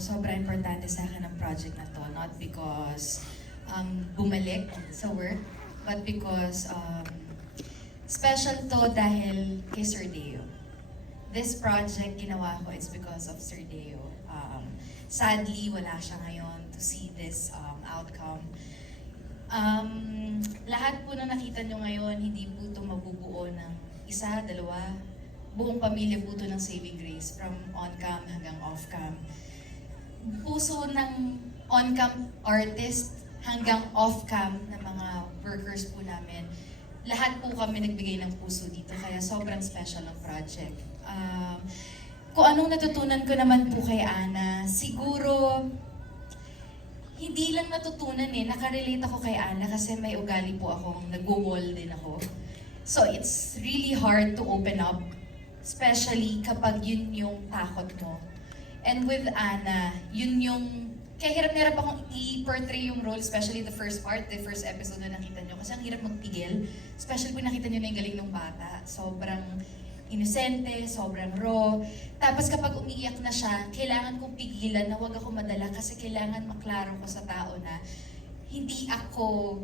sobrang importante sa akin ang project na to. Not because bumalik sa work, but because special to dahil kay Sir Deo. This project ginawa ko, it's because of Sir Deo. Sadly, wala siya ngayon to see this outcome. Lahat po na nakita nyo ngayon, hindi po ito mabubuo ng isa, dalawa, buong pamilya po ito ng Saving Grace, from on-cam hanggang off-cam. Puso ng on-cam artist hanggang off-cam na mga workers po namin. Lahat po kami nagbigay ng puso dito, kaya sobrang special ang project. Kung anong natutunan ko naman po kay Ana, siguro hindi lang natutunan nakarelate ako kay Ana kasi may ugali po akong nag-wall din ako. So it's really hard to open up, especially kapag yun yung takot mo. And with Ana, yun yung, kaya hirap na hirap akong i-portray yung role, especially the first part, the first episode na nakita nyo. Kasi ang hirap magpigil, especially kung nakita nyo na yung galing ng bata. Sobrang inosente, sobrang raw. Tapos kapag umiiyak na siya, kailangan kong pigilan na huwag ako madala kasi kailangan maklaro ko sa tao na hindi ako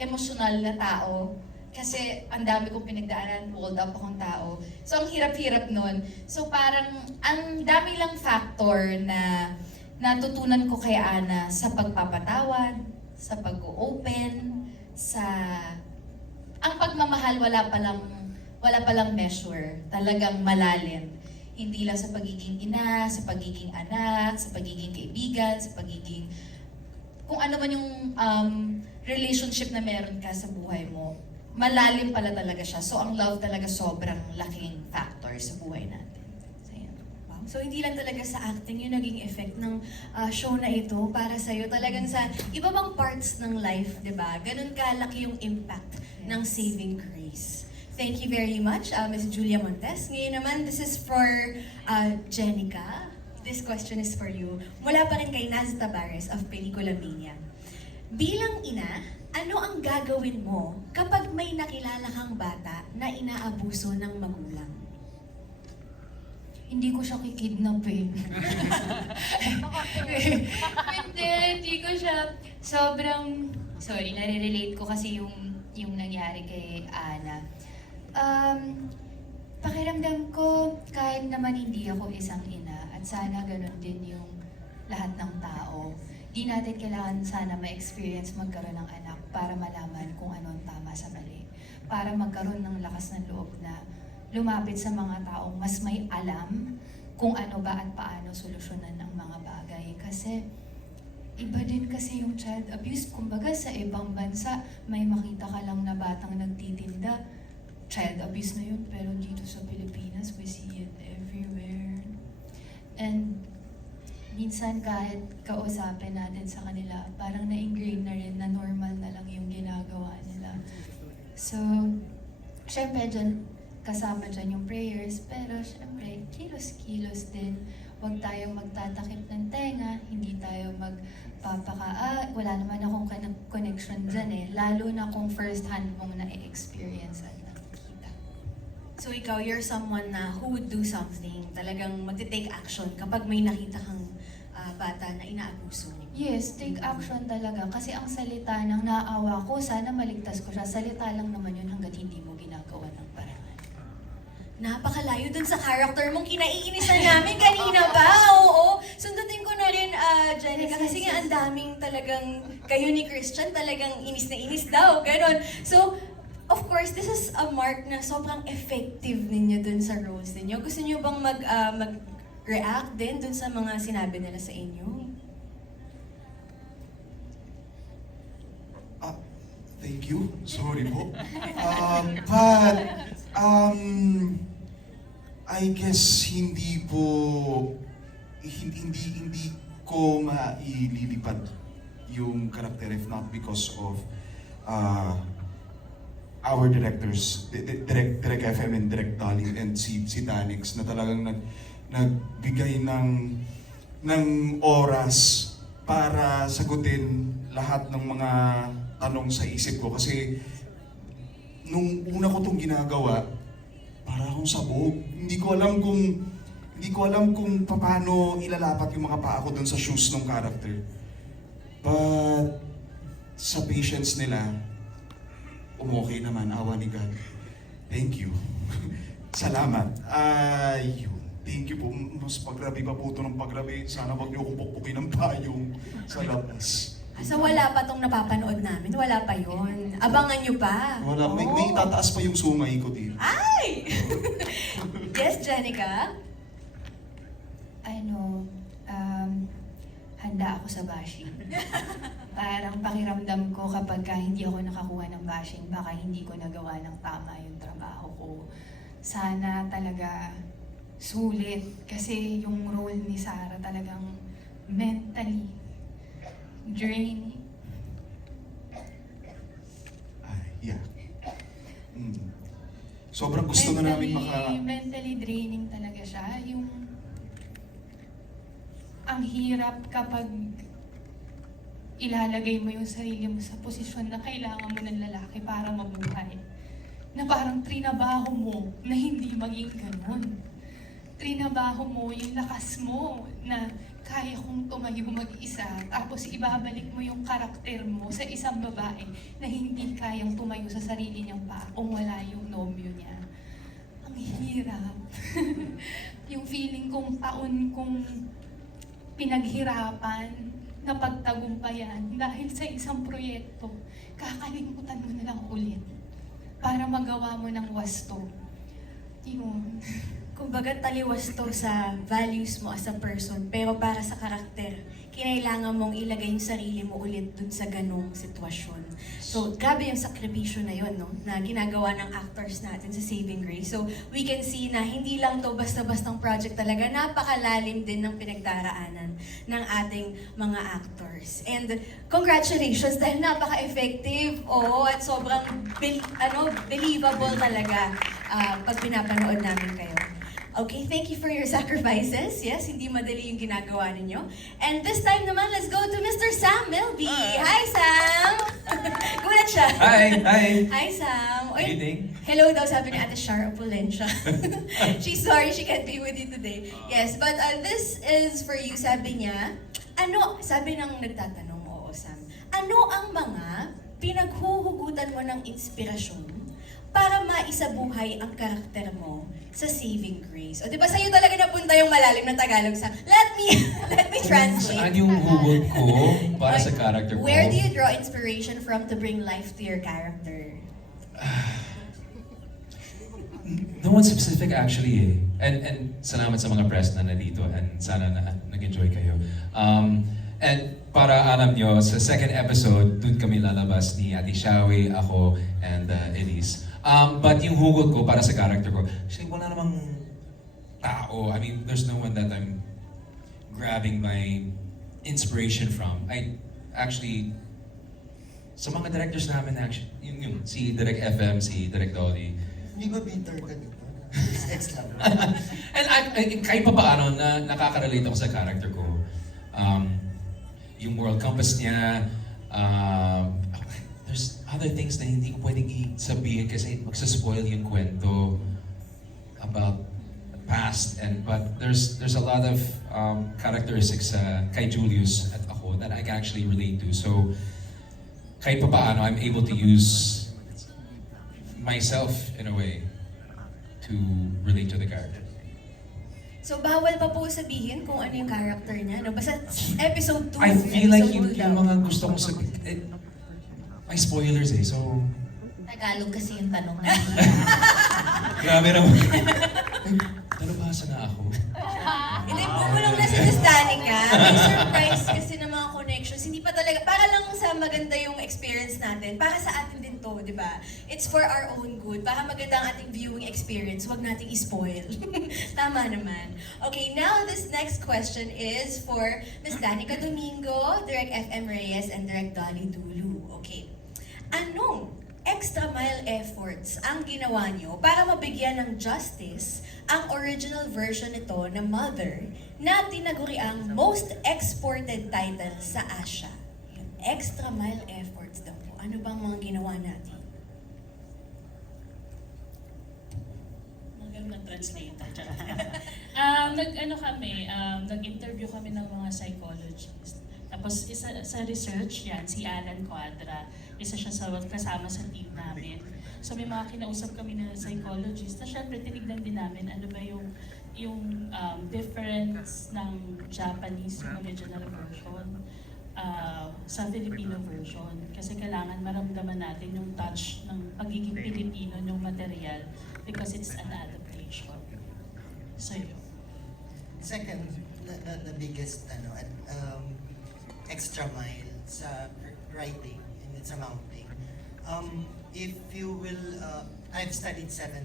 emosyonal na tao. Kasi ang dami kong pinagdaanan, hold up akong tao. So ang hirap-hirap nun. So parang ang dami lang factor na natutunan ko kay Ana sa pagpapatawad, sa pag-open, sa ang pagmamahal wala palang measure, talagang malalim. Hindi lang sa pagiging ina, sa pagiging anak, sa pagiging kaibigan, sa pagiging kung ano man yung relationship na meron ka sa buhay mo. Malalim pala talaga siya. So ang love talaga sobrang laking factor sa buhay natin. So, yun. Wow. So hindi lang talaga sa acting yung naging effect ng show na ito para sa'yo. Talagang sa iba bang parts ng life, di ba? Ganun kalaki yung impact ng Saving Grace. Thank you very much, Ms. Julia Montes. Ngayon naman, this is for Jenica. This question is for you. Mula pa rin kay Naz Tabares of Pelikula Mania. Bilang ina, ano ang gagawin mo kapag may nakilala kang bata na inaabuso ng magulang? Hindi ko siya kikidnap hindi ko siya sobrang, sorry, nare-relate ko kasi yung nangyari kay Ana. Pakiramdam ko kahit naman hindi ako isang ina at sana ganun din yung lahat ng tao. Di natin kailangan sana ma-experience magkaroon ng anak para malaman kung ano ang tama sa mali. Para magkaroon ng lakas ng loob na lumapit sa mga taong mas may alam kung ano ba at paano solusyonan ang mga bagay. Kasi iba din kasi yung child abuse. Kumbaga sa ibang bansa, may makita ka lang na batang nagtitinda. Child abuse na yun, pero dito sa Pilipinas, we see it everywhere. And minsan kahit kausapin natin sa kanila, parang na-ingrain na rin na normal na lang yung ginagawa nila. So, syempre dyan, kasama dyan yung prayers, pero syempre, kilos-kilos din. Huwag tayong magtatakip ng tenga, hindi tayo wala naman akong connection dyan lalo na kung first hand mong na-experience at nakikita. So ikaw, you're someone na who would do something, talagang magte-take action kapag may nakita kang bata na inaabuso. Yes, take action talaga. Kasi ang salita ng naawa ko, sana maligtas ko siya. Salita lang naman yun hanggat hindi mo ginagawa ng paraan. Napakalayo dun sa character mong kinaiinisan namin kanina pa. Oo. Sundutin ko na rin, Jenica, kasi nga ang daming talagang, kayo ni Christian, talagang inis na inis daw. Ganon. So, of course, this is a mark na sobrang effective ninyo dun sa roles ninyo. Gusto niyo bang mag-react din dun sa mga sinabi nila sa inyo? Thank you. Sorry po. I guess hindi ko maililipad yung character if not because of our directors, Direct FM and Direct Dolly and si Danix na talagang nagbigay ng oras para sagutin lahat ng mga tanong sa isip ko kasi nung una ko itong ginagawa, para akong sabog. Hindi ko alam kung Hindi ko alam kung paano ilalapat yung mga paa ko dun sa shoes ng character. But sa patience nila, umokay naman, awa ni God. Thank you. Salamat. Ayun. Thank you po. Mas pagrabi pa po ito ng pagrabi. Sana wag niyo akong pukpukin ng payong sa labas. So wala pa tong napapanood namin, wala pa yon. Abangan nyo pa. Wala, may tataas pa yung sungay ko dito. Ay! Yes, Jenica? Handa ako sa bashing. Parang pakiramdam ko kapag hindi ako nakakuha ng bashing, baka hindi ko nagawa ng tama yung trabaho ko. Sana talaga sulit. Kasi yung role ni Sarah talagang mentally draining. Yeah. Sobrang gusto na namin Mentally draining talaga siya. Ang hirap kapag ilalagay mo yung sarili mo sa posisyon na kailangan mo ng lalaki para mabuhay. Na parang trinabaho mo na hindi maging ganun. Trinabaho mo yung lakas mo na kaya kong tumayo mag-isa, tapos ibabalik mo yung karakter mo sa isang babae na hindi kayang tumayo sa sarili niyang paa kung wala yung nobyo niya. Ang hirap. Yung feeling kong taon kong pinaghirapan na pagtagumpayan dahil sa isang proyekto, kakalimutan mo na lang ulit para magawa mo ng wasto. Yun. Kumbaga taliwas to sa values mo as a person, pero para sa karakter, kinailangan mong ilagay yung sarili mo ulit dun sa ganong sitwasyon. So, grabe yung sakripisyo na yun, no? Na ginagawa ng actors natin sa Saving Grace. So, we can see na hindi lang to basta-bastang project talaga, napakalalim din ng pinagdaraanan ng ating mga actors. And congratulations dahil napaka-effective, at sobrang believable talaga pag pinapanood namin kayo. Okay, thank you for your sacrifices. Yes, hindi madali yung ginagawa ninyo. And this time naman, let's go to Mr. Sam Milby. Hi, Sam! Gulat siya. Hi! Hi, Sam. Good evening. Hello daw, sabi ni Ate Shar Opulencia. She's sorry she can't be with you today. Yes, but this is for you, sabi niya. Sabi ng nagtatanong, oo, Sam. Ano ang mga pinaghuhugutan mo ng inspirasyon para maisabuhay ang karakter mo sa Saving Grace? O, di ba sa'yo talaga napunta yung malalim na Tagalog sa, let me translate. Saan yung hugot ko para sa character ko? Where do you draw inspiration from to bring life to your character? No one specific actually eh. And salamat sa mga press na nandito and sana nag-enjoy kayo. And para alam nyo, sa second episode, dun kami lalabas ni Ate Shawi, ako, and Elise. But yung hugot ko para sa character ko, actually wala namang tao. I mean, there's no one that I'm grabbing my inspiration from. I actually, sa mga directors namin actually, yung si Direk FM, si Direk Dolly. Hindi ba bitter ka dito? Ex lang. And kahit pa paano na nakaka-relate ako sa character ko. Yung moral compass niya, there's other things na hindi ko pwedeng sabihin kasi magsaspoil yung kwento about the past. But there's a lot of characteristics kay Julius at ako that I can actually relate to. So kahit pa paano, I'm able to use myself in a way to relate to the character. So, bawal pa po sabihin kung ano yung character niya, no? Basta episode 2. I feel like episode yung 2 daw. mga gusto kong sabihin, may spoilers eh, so... Tagalog kasi yung tanong na. Grabe naman. Nalabasa na ako. Hindi, bumulong na si Miss Danica. May surprise kasi ng mga connections. Hindi pa talaga, para lang sa maganda yung experience natin. Para sa atin din to, di ba? It's for our own good. Para maganda ang ating viewing experience, wag nating i-spoil. Tama naman. Okay, now this next question is for Miss Danica Domingo, Direk FM Reyes, and Direk Dolly Dulu. Okay. Anong extra mile efforts ang ginawa nyo para mabigyan ng justice ang original version nito na Mother na tinaguriang most exported title sa Asia? Yun, extra mile efforts daw po. Ano bang mga ginawa natin? yung nag-translator. Nag-interview kami ng mga psychologists. Tapos isa sa research yan, si Alan Quadra, isa siya kasama sa team namin. So may mga kinausap kami na psychologist na syempre tinignan din namin ano ba yung difference ng Japanese original version sa Filipino version. Kasi kailangan maramdaman natin yung touch ng pagiging Pilipino ng material because it's an adaptation. So yun. Second, the biggest extra mile sa writing and sa mounting. If you will, I've studied seven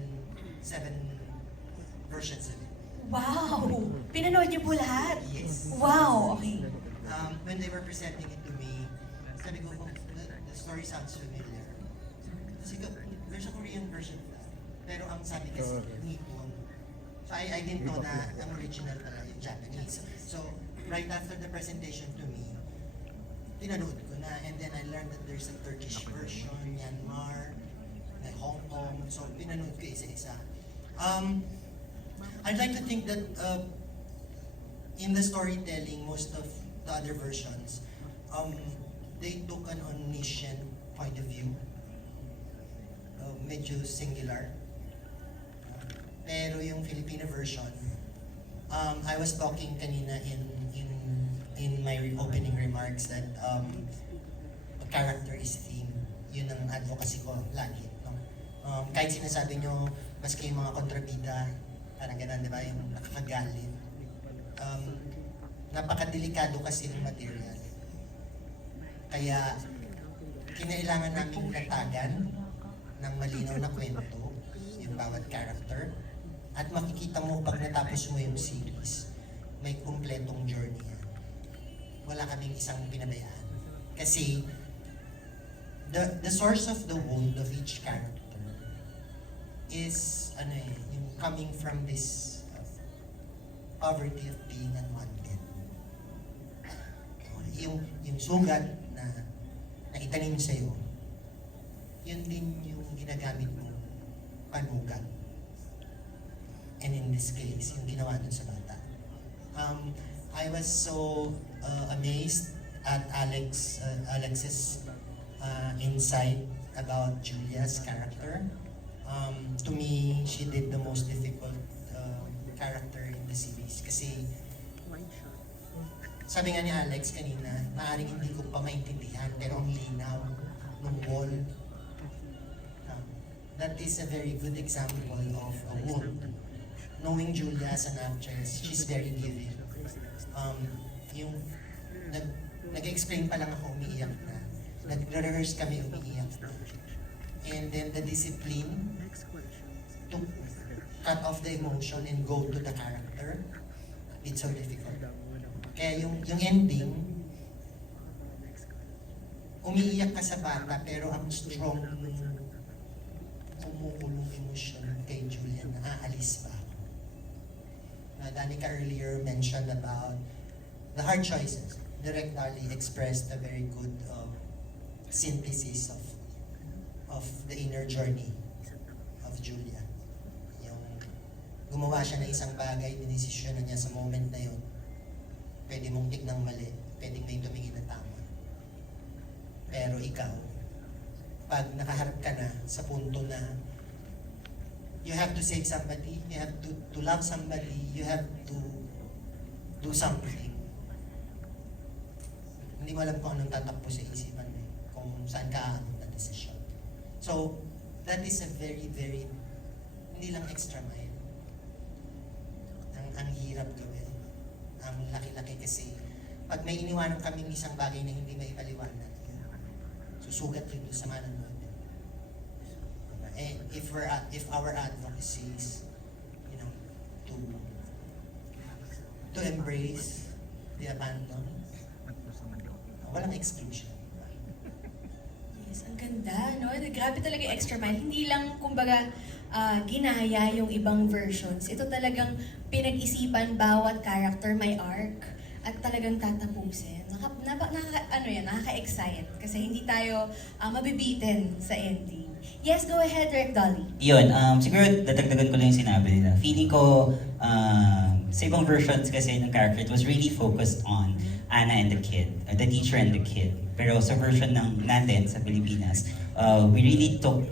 versions of it. Wow! Pinanood niyo po lahat? Yes. Wow! Okay. When they were presenting it to me, sabi ko, the story sounds familiar. Kasi there's a Korean version of that. Pero ang sabi kasi, Nippon. So I didn't know na ang original pala yung Japanese. So right after the presentation to me, pinanood ko na, and then I learned that there's a Turkish version, Myanmar, may Hong Kong. So pinanood ko isa-isa. I'd like to think that in the storytelling, most of the other versions, they took an omniscient point of view, medyo singular. Pero yung Filipino version, I was talking kanina in my opening remarks that a character is theme. Yun ang advocacy ko lagi. No? Kahit sinasabi nyo, maski yung mga kontrabida, parang gano'n, di ba? Yung nakakagalit. Napakadelikado kasi ng material. Kaya, kinailangan naming natagan ng malinaw na kwento, yung bawat character, at makikita mo pag natapos mo yung series, may kumpletong journey yan. Wala kaming isang pinabayaan. Kasi, the source of the wound of each character is, yung coming from this poverty of being unwanted. Yung sugat na itanim sa'yo, yun din yung ginagamit mo panugat. And in this case, yung ginawa dun sa bata. I was so amazed at Alex's insight about Julia's character. To me, she did the most difficult character in the series. Kasi, sabi nga ni Alex kanina, maaaring hindi ko pa maintindihan, pero ang linaw ng wall. That is a very good example of a wound. Knowing Julia as an actress, she's very giving. Yung nag-explain pa lang ako, umiiyak na. Nag-rehearse kami, umiiyak na. And then the discipline to cut off the emotion and go to the character, it's so difficult. Kaya yung ending, umiiyak ka sa bata, pero ang strong kumukulong emotion kay Julia na aalis ba? Danica earlier mentioned about the hard choices. Direct Dali expressed a very good synthesis of the inner journey of Julia. Yung gumawa siya ng isang bagay, dinesisyon na niya sa moment na yun. Pwede mong tignang mali, pwede may tumingin na tama. Pero ikaw, pag nakaharap ka na sa punto na you have to save somebody, you have to love somebody, you have to do something. Hindi mo alam kung anong tatakbo sa isipan mo, kung saan ka aanong na decision. So, that is a very, very, hindi lang extra mile. Ang hirap gawin. Ang laki-laki kasi, pag may iniwanan kaming isang bagay na hindi may ipaliwanag, susugat yun sa manonood. And if our advocacy is, to embrace the abandon, walang exclusion. Yes, ang ganda, no? Grabe talaga yung extra mile. Hindi lang, kumbaga, ginaya yung ibang versions. Ito talagang pinag-isipan bawat character may arc at talagang tatapusin. Nakaka-excite kasi hindi tayo mabibitin sa ending. Yes, go ahead, Direk Dolly. Yun, siguro dadagdagan ko lang yung sinabi nila. Feeling ko, sa ibang versions kasi ng character, it was really focused on Anna and the kid, the teacher and the kid. Pero sa version ng natin sa Pilipinas, we really took,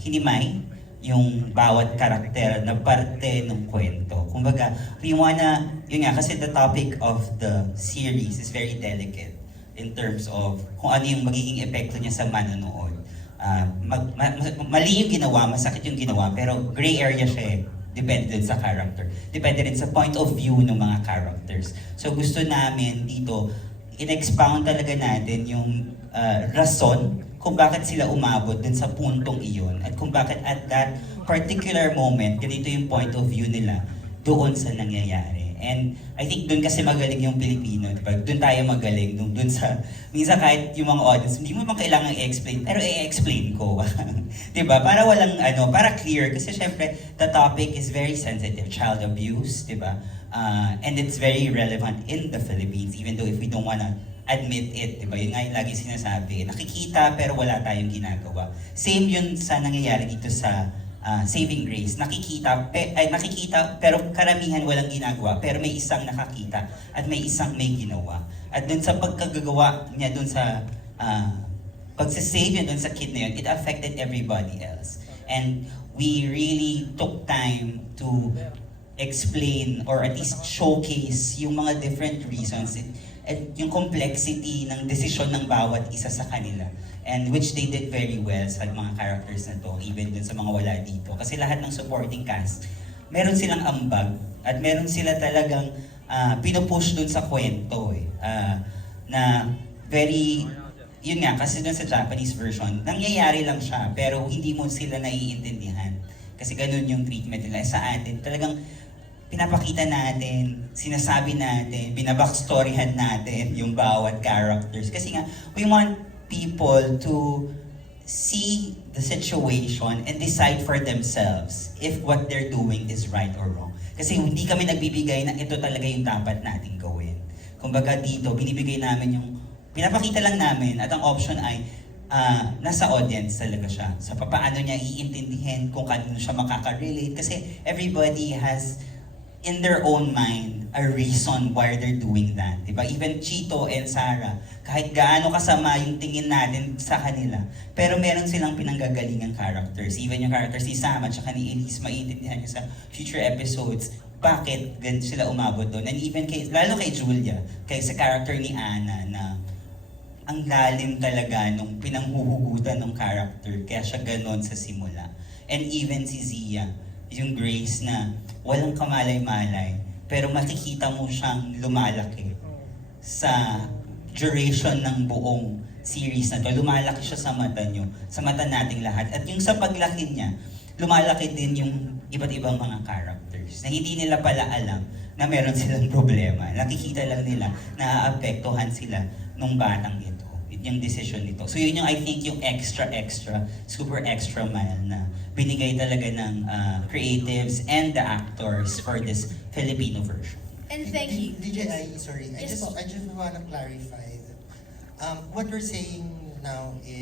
hinimay yung bawat karakter na parte ng kwento. Kumbaga, yun nga, kasi the topic of the series is very delicate in terms of kung ano yung magiging epekto niya sa manonood. Mali yung ginawa, masakit yung ginawa, pero gray area siya eh. Depende din sa character. Depende rin sa point of view ng mga characters. So gusto namin dito, in-expound talaga natin yung rason kung bakit sila umabot dun sa puntong iyon at kung bakit at that particular moment, ganito yung point of view nila doon sa nangyayari. And I think doon kasi magaling yung Pilipino, diba? Doon tayo magaling, doon sa, minsan kahit yung mga audience, hindi mo man kailangan i-explain, pero i-explain ko. Diba? Para walang, para clear, kasi syempre, the topic is very sensitive, child abuse, diba? And it's very relevant in the Philippines, even though if we don't wanna admit it, diba? Yun nga yung lagi sinasabi, nakikita pero wala tayong ginagawa. Same yun sa nangyayari dito sa Saving Grace. Nakikita pero karamihan walang ginagawa, pero may isang nakakita at may isang may ginawa. At dun sa pagkagagawa niya dun sa pagsasave niya dun sa kid na yun, it affected everybody else. And we really took time to explain or at least showcase yung mga different reasons at yung complexity ng desisyon ng bawat isa sa kanila. And which they did very well sa mga characters na to, even dun sa mga wala dito. Kasi lahat ng supporting cast, meron silang ambag at meron sila talagang pinupush dun sa kwento eh. Na very, yun nga, kasi dun sa Japanese version, nangyayari lang siya, pero hindi mo sila naiintindihan. Kasi ganun yung treatment nila. Sa atin, talagang pinapakita natin, sinasabi natin, binabackstoryhan natin yung bawat characters. Kasi nga, we want people to see the situation and decide for themselves if what they're doing is right or wrong. Kasi hindi kami nagbibigay na ito talaga yung dapat nating gawin. Kumbaga dito, binibigay namin yung, pinapakita lang namin at ang option ay nasa audience talaga siya. Sa paano niya iintindihin, kung kanino siya makaka-relate. Kasi everybody has in their own mind a reason why they're doing that. Diba? Even Chito and Sarah, kahit gaano kasama yung tingin natin sa kanila, pero meron silang pinanggagalingang characters. Even yung characters ni Sam at saka ni Elise, maiintindihan nyo sa future episodes, bakit ganun sila umabot doon. And even lalo kay Julia, kay sa character ni Anna na ang lalim talaga nung pinanghuhugutan ng character, kaya siya ganon sa simula. And even si Zia, yung Grace na walang kamalay-malay, pero makikita mo siyang lumalaki sa duration ng buong series na to. Lumalaki siya sa mata nyo, sa mata nating lahat. At yung sa paglaki niya, lumalaki din yung iba't ibang mga characters na hindi nila pala alam na meron silang problema. Nakikita lang nila na aapektuhan sila nung batang ito. Yung decision nito. So yun yung I think yung extra, super extra mile na binigay talaga ng creatives and the actors for this Filipino version. And thank you. DJ I, sorry, Yes, po. I just want to clarify that what we're saying now is